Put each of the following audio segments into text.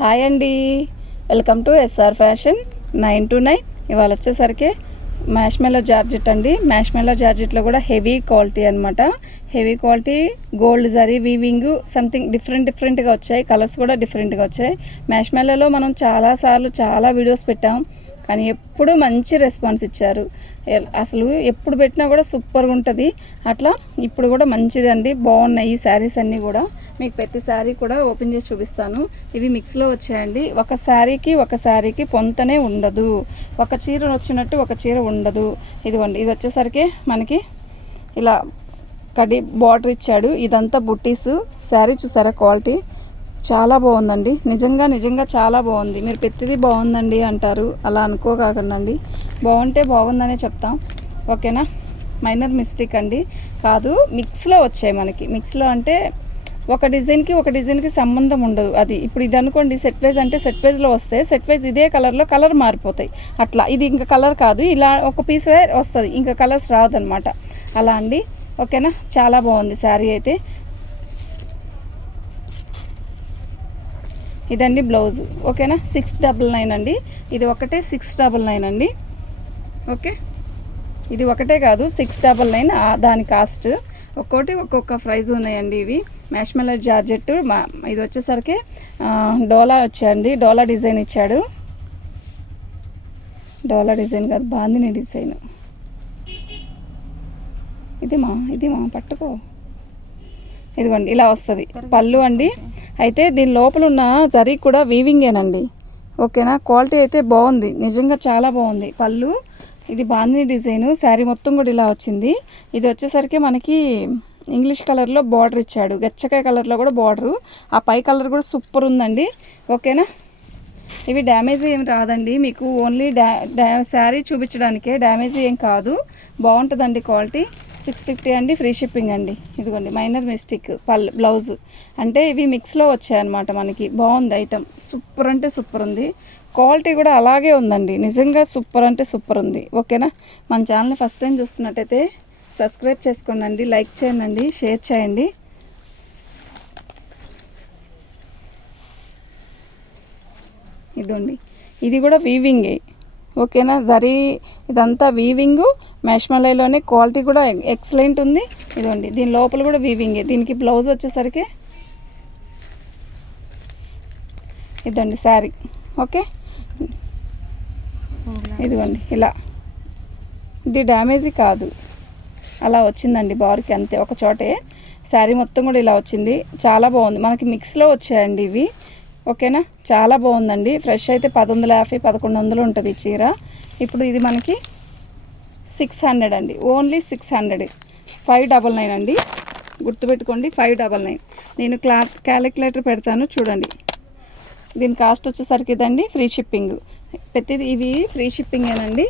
Hi అండి, welcome to SR fashion 929. ఇవాళ వచ్చేసరికి మ్యాష్మెల్లో జార్జెట్ అండి. మ్యాష్మెల్లో జార్జెట్లో కూడా హెవీ క్వాలిటీ అనమాట. Heavy quality gold zari weaving something డిఫరెంట్గా వచ్చాయి. కలర్స్ కూడా డిఫరెంట్గా వచ్చాయి. మ్యాష్మెల్లలో మనం చాలా వీడియోస్ పెట్టాం, కానీ ఎప్పుడు మంచి రెస్పాన్స్ ఇచ్చారు. అసలు ఎప్పుడు పెట్టినా కూడా సూపర్గా ఉంటుంది. అట్లా ఇప్పుడు కూడా మంచిదండి, బాగున్నాయి ఈ శారీస్ అన్నీ కూడా. మీకు ప్రతి శారీ కూడా ఓపెన్ చేసి చూపిస్తాను. ఇవి మిక్స్లో వచ్చాయండి. ఒక శారీకి పొంతనే ఉండదు, ఒక చీర వచ్చినట్టు ఒక చీర ఉండదు. ఇదిగోండి, ఇది వచ్చేసరికి మనకి ఇలా కడి బార్డర్ ఇచ్చాడు. ఇదంతా బుట్టీస్. శారీ చూసారా, క్వాలిటీ చాలా బాగుందండి. నిజంగా చాలా బాగుంది. మీరు ప్రతిదీ బాగుందండి అంటారు, అలా అనుకోకండి. బాగుంటే బాగుందనే చెప్తాం, ఓకేనా. మైనర్ మిస్టేక్ అండి, కాదు. మిక్స్లో వచ్చాయి మనకి. మిక్స్లో అంటే ఒక డిజైన్కి సంబంధం ఉండదు. అది ఇప్పుడు ఇది అనుకోండి, సెట్ వైజ్ అంటే సెట్ వైజ్లో వస్తే సెట్ వైజ్ ఇదే కలర్లో కలర్ మారిపోతాయి. అట్లా ఇది ఇంకా కలర్ కాదు, ఇలా ఒక పీస్ వస్తుంది, ఇంకా కలర్స్ రాదనమాట. అలా అండి, ఓకేనా. చాలా బాగుంది శారీ అయితే. ఇదండి బ్లౌజ్, ఓకేనా. 699 అండి. ఇది ఒకటే 699 అండి, ఓకే. ఇది ఒకటే కాదు, 699 దాని కాస్ట్. ఒక్కొక్క ప్రైజ్ ఉన్నాయండి. ఇవి మ్యాష్మెల్లో జార్జెట్. ఇది వచ్చేసరికి డోలా వచ్చాయండి. డోలా డిజైన్ ఇచ్చాడు. డోలా డిజైన్ కాదు, బాందిని డిజైన్. ఇది మా పట్టుకో. ఇదిగోండి, ఇలా వస్తుంది పళ్ళు అండి. అయితే దీని లోపల ఉన్న జరీ కూడా వీవింగేనండి, ఓకేనా. క్వాలిటీ అయితే బాగుంది, నిజంగా చాలా బాగుంది. పళ్ళు ఇది బాందిని డిజైను. శారీ మొత్తం కూడా ఇలా వచ్చింది. ఇది వచ్చేసరికి మనకి ఇంగ్లీష్ కలర్లో బార్డర్ ఇచ్చాడు, గచ్చకాయ కలర్లో కూడా బార్డరు. ఆ పై కలర్ కూడా సూపర్ ఉందండి, ఓకేనా. ఇవి డ్యామేజ్ ఏం రాదండి మీకు, ఓన్లీ శారీ చూపించడానికే, డ్యామేజ్ ఏం కాదు. బాగుంటుందండి క్వాలిటీ. 650 అండి, ఫ్రీ షిప్పింగ్ అండి. ఇదిగోండి మైనర్ మిస్టేక్ బ్లౌజ్. అంటే ఇవి మిక్స్లో వచ్చాయన్నమాట మనకి. బాగుంది ఐటమ్, సూపర్ అంటే సూపర్ ఉంది. క్వాలిటీ కూడా అలాగే ఉందండి, నిజంగా సూపర్ అంటే సూపర్ ఉంది, ఓకేనా. మన ఛానల్ని ఫస్ట్ టైం చూస్తున్నట్టయితే సబ్స్క్రైబ్ చేసుకోండి, లైక్ చేయండి, షేర్ చేయండి. ఇదండి, ఇది కూడా వీవింగే, ఓకేనా. జరీ ఇదంతా వీవింగు. మ్యాష్మెల్లోనే క్వాలిటీ కూడా ఎక్సలెంట్ ఉంది. ఇదండి, దీని లోపల కూడా వీవింగే. దీనికి బ్లౌజ్ వచ్చేసరికి ఇదండి శారీ, ఓకే. ఇదిగోండి ఇలా, ఇది డ్యామేజీ కాదు, అలా వచ్చిందండి బార్కి, అంతే ఒక చోటే. శారీ మొత్తం కూడా ఇలా వచ్చింది, చాలా బాగుంది. మనకి మిక్స్లో వచ్చాయండి ఇవి, ఓకేనా. చాలా బాగుందండి. ఫ్రెష్ అయితే 1150 1100 ఉంటుంది ఈ చీర. ఇప్పుడు ఇది మనకి 600 అండి, ఓన్లీ 600. 599 అండి, గుర్తుపెట్టుకోండి, 599. నేను క్యాలిక్యులేటర్ పెడతాను చూడండి. దీని కాస్ట్ వచ్చేసరికి ఇదండి, ఫ్రీ షిప్పింగ్. ప్రతిది ఇవి ఫ్రీ షిప్పింగేనండి,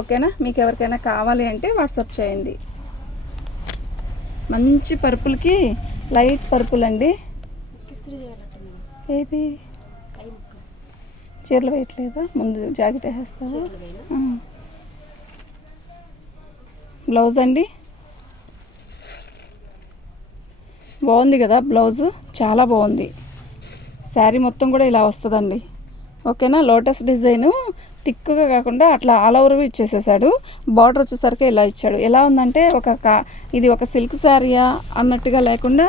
ఓకేనా. మీకు ఎవరికైనా కావాలి అంటే వాట్సాప్ చేయండి. మంచి పర్పుల్కి లైట్ పర్పుల్ అండి. ఏది చీరలు వేయట్లేదా, ముందు జాకెట్ వేసేస్తావా. బ్లౌజ్ అండి, బాగుంది కదా బ్లౌజు, చాలా బాగుంది. శారీ మొత్తం కూడా ఇలా వస్తుందండి, ఓకేనా. లోటస్ డిజైను థిక్గా కాకుండా అట్లా ఆల్ ఓవర్ ఇచ్చేసేసాడు. బార్డర్ వచ్చేసరికి ఇలా ఇచ్చాడు. ఎలా ఉందంటే ఇది ఒక సిల్క్ శారీయా అన్నట్టుగా లేకుండా,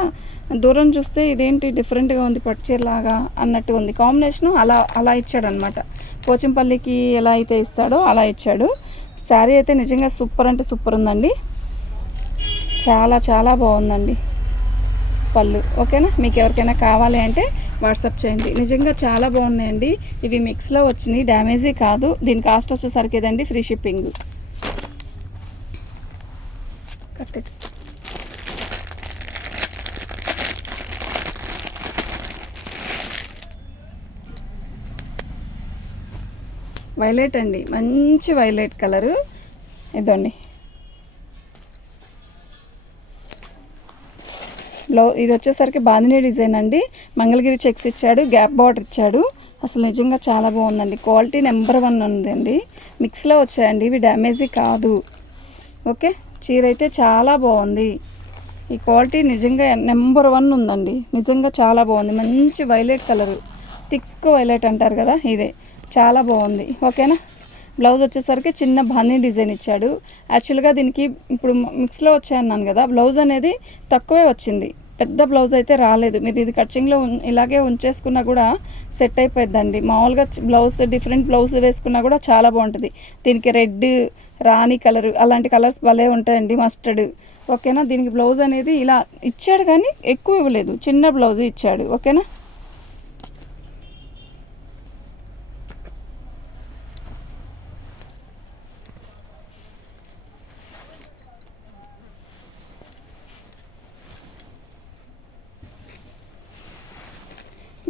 దూరం చూస్తే ఇదేంటి డిఫరెంట్గా ఉంది, పట్టుచీరలాగా అన్నట్టుగా ఉంది. కాంబినేషను అలా ఇచ్చాడు అనమాట. పోచంపల్లికి ఎలా అయితే ఇస్తాడో అలా ఇచ్చాడు. శారీ అయితే నిజంగా సూపర్ అంటే సూపర్ ఉందండి, చాలా బాగుందండి పళ్ళు, ఓకేనా. మీకు ఎవరికైనా కావాలి అంటే వాట్సాప్ చేయండి. నిజంగా చాలా బాగున్నాయండి. ఇవి మిక్స్లో వచ్చినాయి, డ్యామేజీ కాదు. దీని కాస్ట్ వచ్చేసరికి ఇదండి, ఫ్రీ షిప్పింగ్. కట్టెట్ వైలెట్ అండి, మంచి వైలెట్ కలరు. ఇదండి ఇది వచ్చేసరికి బాందిని డిజైన్ అండి. మంగళగిరి చెక్స్ ఇచ్చాడు, గ్యాప్ బార్డర్ ఇచ్చాడు. అసలు నిజంగా చాలా బాగుందండి. క్వాలిటీ నెంబర్ 1 ఉందండి. మిక్స్లో వచ్చాయండి, ఇవి డ్యామేజీ కాదు, ఓకే. చీర అయితే చాలా బాగుంది. ఈ క్వాలిటీ నిజంగా నెంబర్ 1 ఉందండి. నిజంగా చాలా బాగుంది. మంచి వైలెట్ కలరు, థిక్ వైలెట్ అంటారు కదా, ఇదే చాలా బాగుంది. ఓకేనా. బ్లౌజ్ వచ్చేసరికి చిన్న బాందీ డిజైన్ ఇచ్చాడు. యాక్చువల్గా దీనికి ఇప్పుడు మిక్స్లో వచ్చాయన్నాను కదా, బ్లౌజ్ అనేది తక్కువే వచ్చింది, పెద్ద బ్లౌజ్ అయితే రాలేదు. మీరు ఇది కటింగ్లో ఇలాగే ఉంచేసుకున్నా కూడా సెట్ అయిపోద్దండి. మామూలుగా బ్లౌజ్ డిఫరెంట్ బ్లౌజ్ వేసుకున్నా కూడా చాలా బాగుంటుంది. దీనికి రెడ్, రాణి కలర్ అలాంటి కలర్స్ భలే ఉంటాయండి, మస్టర్డ్. ఓకేనా. దీనికి బ్లౌజ్ అనేది ఇలా ఇచ్చాడు కానీ ఎక్కువ ఇవ్వలేదు, చిన్న బ్లౌజ్ ఇచ్చాడు. ఓకేనా.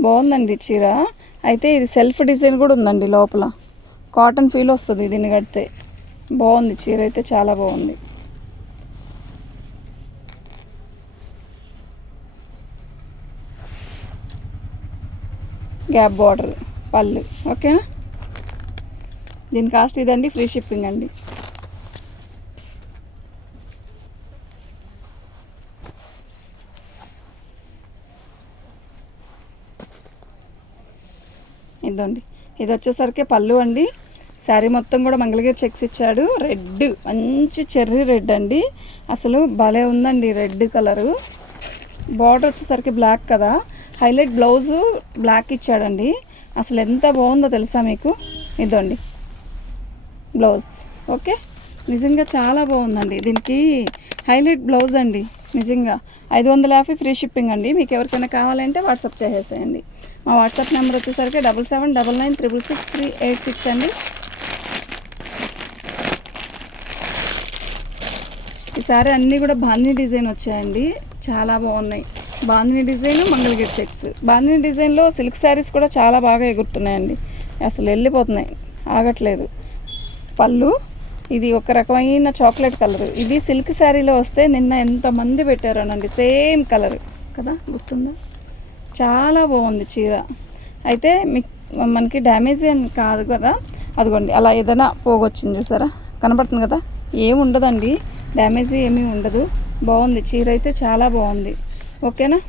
బాగుందండి చీర. అయితే ఇది సెల్ఫ్ డిజైన్ కూడా ఉందండి లోపల, కాటన్ ఫీల్ వస్తుంది దీన్ని కడితే. బాగుంది చీర అయితే, చాలా బాగుంది. గ్యాప్ బార్డర్ పళ్ళు. ఓకేనా. దీని కాస్ట్ ఇదండి, ఫ్రీ షిప్పింగ్ అండి. ఇదండి, ఇది వచ్చేసరికి పళ్ళు అండి. శారీ మొత్తం కూడా మంగళగిరి చెక్స్ ఇచ్చాడు. రెడ్, మంచి చెర్రీ రెడ్ అండి, అసలు భలే ఉందండి రెడ్ కలరు. బార్డర్ వచ్చేసరికి బ్లాక్ కదా, హైలైట్ బ్లౌజు బ్లాక్ ఇచ్చాడండి. అసలు ఎంత బాగుందో తెలుసా మీకు. ఇదండి బ్లౌజ్. ఓకే, నిజంగా చాలా బాగుందండి. దీనికి హైలైట్ బ్లౌజ్ అండి, నిజంగా 550 ఫ్రీ షిప్పింగ్ అండి. మీకు ఎవరికైనా కావాలంటే వాట్సాప్ చేసేసేయండి. మా వాట్సాప్ నెంబర్ వచ్చేసరికి 7799966386 అండి. ఈసారి అన్నీ కూడా బాందిని డిజైన్ వచ్చాయండి, చాలా బాగున్నాయి. Bandhani design, Mangalagiri checks. బాందిని డిజైన్లో సిల్క్ శారీస్ కూడా చాలా బాగా ఎగురుతున్నాయండి, అసలు వెళ్ళిపోతున్నాయి, ఆగట్లేదు. పళ్ళు ఇది ఒక రకమైన చాక్లెట్ కలర్. ఇది సిల్క్ శారీలో వస్తే నిన్న ఎంతమంది పెట్టారోనండి, సేమ్ కలర్ కదా, గుర్తుందా. చాలా బాగుంది చీర అయితే. మనకి డ్యామేజ్ అని కాదు కదా, అదిగోండి అలా ఏదైనా పోగొచ్చింది చూసారా, కనబడుతుంది కదా, ఏమి ఉండదండి, డ్యామేజ్ ఏమీ ఉండదు. బాగుంది చీర అయితే, చాలా బాగుంది. ఓకేనా.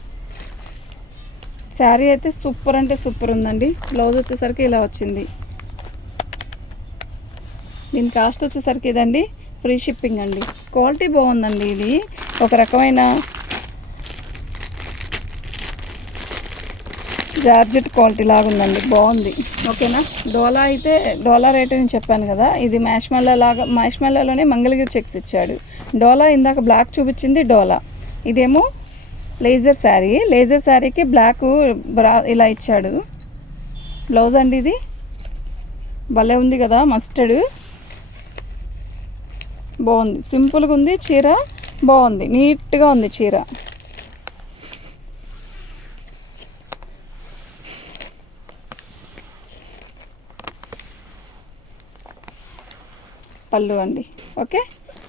శారీ అయితే సూపర్ అంటే సూపర్ ఉందండి. బ్లౌజ్ వచ్చేసరికి ఇలా వచ్చింది. దీని కాస్ట్ వచ్చేసరికి ఇదండి, ఫ్రీ షిప్పింగ్ అండి. క్వాలిటీ బాగుందండి. ఇది ఒక రకమైన జార్జెట్ క్వాలిటీ లాగా ఉందండి, బాగుంది. ఓకేనా. డోలా అయితే డోలా రేట్ అని చెప్పాను కదా, ఇది మ్యాష్మెల్లో లాగా, మ్యాష్మెల్లోనే మంగళగిరి చెక్స్ ఇచ్చాడు. డోలా ఇందాక బ్లాక్ చూపించింది డోలా, ఇదేమో లేజర్ శారీ. లేజర్ శారీకి బ్లాక్ ఇలా ఇచ్చాడు. బ్లౌజ్ అండి ఇది, భలే ఉంది కదా, మస్టర్డ్. బాగుంది, సింపుల్గా ఉంది చీర, బాగుంది, నీట్గా ఉంది చీర. పళ్ళు అండి. ఓకే,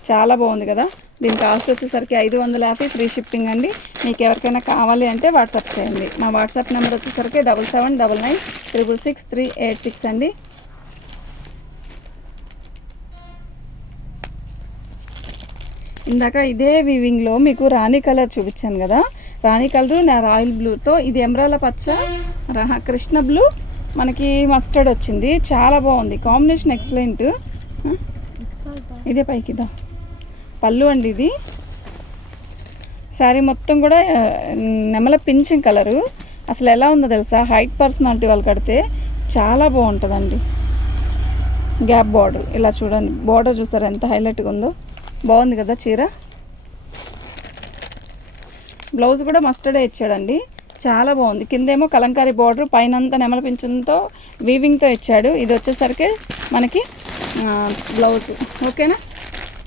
చాలా బాగుంది కదా. దీని కాస్ట్ వచ్చేసరికి 550 ఫ్రీ షిప్పింగ్ అండి. మీకు ఎవరికైనా కావాలి అంటే వాట్సాప్ చేయండి. మా వాట్సాప్ నెంబర్ వచ్చేసరికి 7799966386 అండి. ఇందాక ఇదే వీవింగ్లో మీకు రాణి కలర్ చూపించాను కదా, రాణి కలరు నా రాయల్ బ్లూతో, ఇది ఎమరాల పచ్చ, కృష్ణ బ్లూ, మనకి మస్టర్డ్ వచ్చింది. చాలా బాగుంది కాంబినేషన్, ఎక్సలెంట్. ఇదే పైకిదా పళ్ళు అండి. ఇది శారీ మొత్తం కూడా నెమల పింఛన్ కలరు. అసలు ఎలా ఉందో తెలుసా, హైట్ పర్సనాలిటీ వాళ్ళు కడితే చాలా బాగుంటుందండి. గ్యాప్ బార్డర్ ఇలా చూడండి, బార్డర్ చూసారా ఎంత హైలైట్గా ఉందో, బాగుంది కదా చీర. బ్లౌజ్ కూడా మస్టర్డే ఇచ్చాడండి, చాలా బాగుంది. కిందేమో కలంకారీ బార్డర్, పైన అంతా నెమల పింఛన్తో వీవింగ్తో ఇచ్చాడు. ఇది వచ్చేసరికి మనకి బ్లౌజ్. ఓకేనా.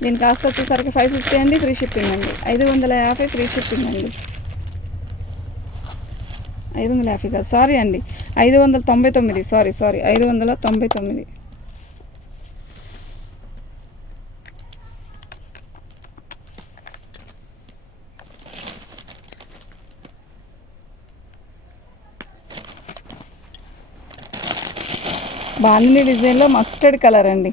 దీని కాస్ట్ వచ్చేసరికి 550 అండి, ఫ్రీ షిప్పింగ్ అండి. 550 ఫ్రీ షిప్పింగ్ అండి. 550 కాదు, సారీ అండి, 599. సారీ 599. బాందిని డిజైన్లో మస్టర్డ్ కలర్ అండి.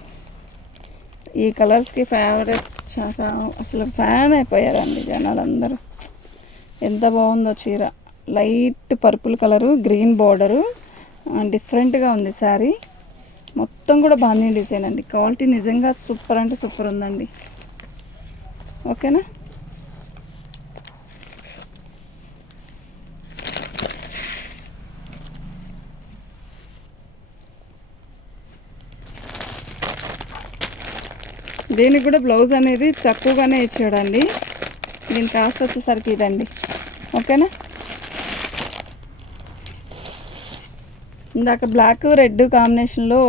ఈ కలర్స్కి ఫేవరెట్, అసలు ఫ్యాన్ అయిపోయారండి జనాలందరూ. ఎంత బాగుందో చీర, light purple colour, green border, డిఫరెంట్గా ఉంది శారీ. మొత్తం కూడా బాగుంది డిజైన్ అండి. క్వాలిటీ నిజంగా సూపర్ అంటే సూపర్ ఉందండి. ఓకేనా. దీనికి కూడా బ్లౌజ్ అనేది తక్కువగానే ఇచ్చాడండి. దీని కాస్ట్ వచ్చేసరికి ఇదండి. ఓకేనా. ఇందాక బ్లాక్ రెడ్ కాంబినేషన్లో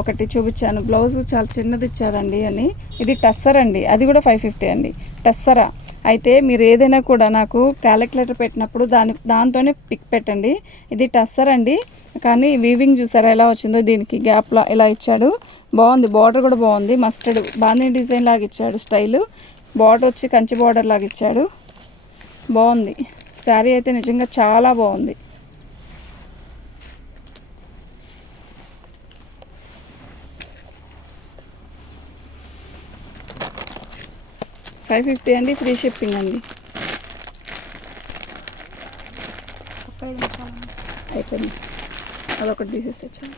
ఒకటి చూపించాను, బ్లౌజ్ చాలా చిన్నది ఇచ్చారండి అని. ఇది టస్సర్ అండి, అది కూడా 550 అండి. టస్సరా అయితే మీరు ఏదైనా కూడా నాకు క్యాలిక్యులేటర్ పెట్టినప్పుడు దాంతోనే పిక్ పెట్టండి. ఇది టస్సర్ అండి, కానీ వీవింగ్ చూసారా ఎలా వచ్చిందో. దీనికి గ్యాప్లా ఇలా ఇచ్చాడు, బాగుంది. బార్డర్ కూడా బాగుంది, మస్టర్డ్ బాగానే డిజైన్ లాగా ఇచ్చాడు. స్టైలు బార్డర్ వచ్చి కంచి బార్డర్ లాగా ఇచ్చాడు, బాగుంది. శారీ అయితే నిజంగా చాలా బాగుంది. $550 అండి, ఫ్రీ షిప్పింగ్ అండి. అయిపోయింది, అదొకటి తీసేసి తెచ్చాను.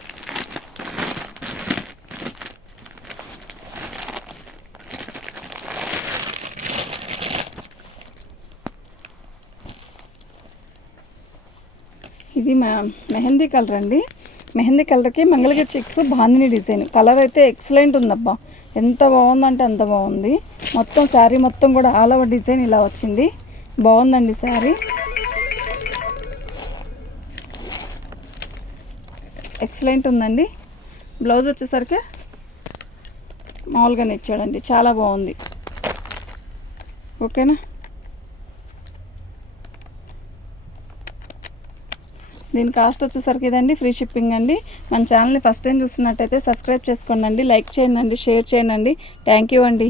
ఇది మెహందీ కలర్ అండి. మెహందీ కలర్కి Mangalagiri checks bandhani design. Colour అయితే ఎక్సలెంట్ ఉందబ్బా, ఎంత బాగుందంటే అంత బాగుంది. మొత్తం శారీ మొత్తం కూడా ఆల్ ఓవర్ డిజైన్ ఇలా వచ్చింది, బాగుందండి శారీ. ఎక్సలెంట్ ఉందండి. బ్లౌజ్ వచ్చేసరికి మామూలుగానే ఇచ్చాడండి, చాలా బాగుంది. ఓకేనా. దీని కాస్ట్ వచ్చేసరికి ఇదండి, ఫ్రీ షిప్పింగ్ అండి. మన ఛానల్ని ఫస్ట్ టైం చూస్తున్నట్టయితే సబ్స్క్రైబ్ చేసుకోండి, లైక్ చేయండి, షేర్ చేయండి. థ్యాంక్ యూ అండి.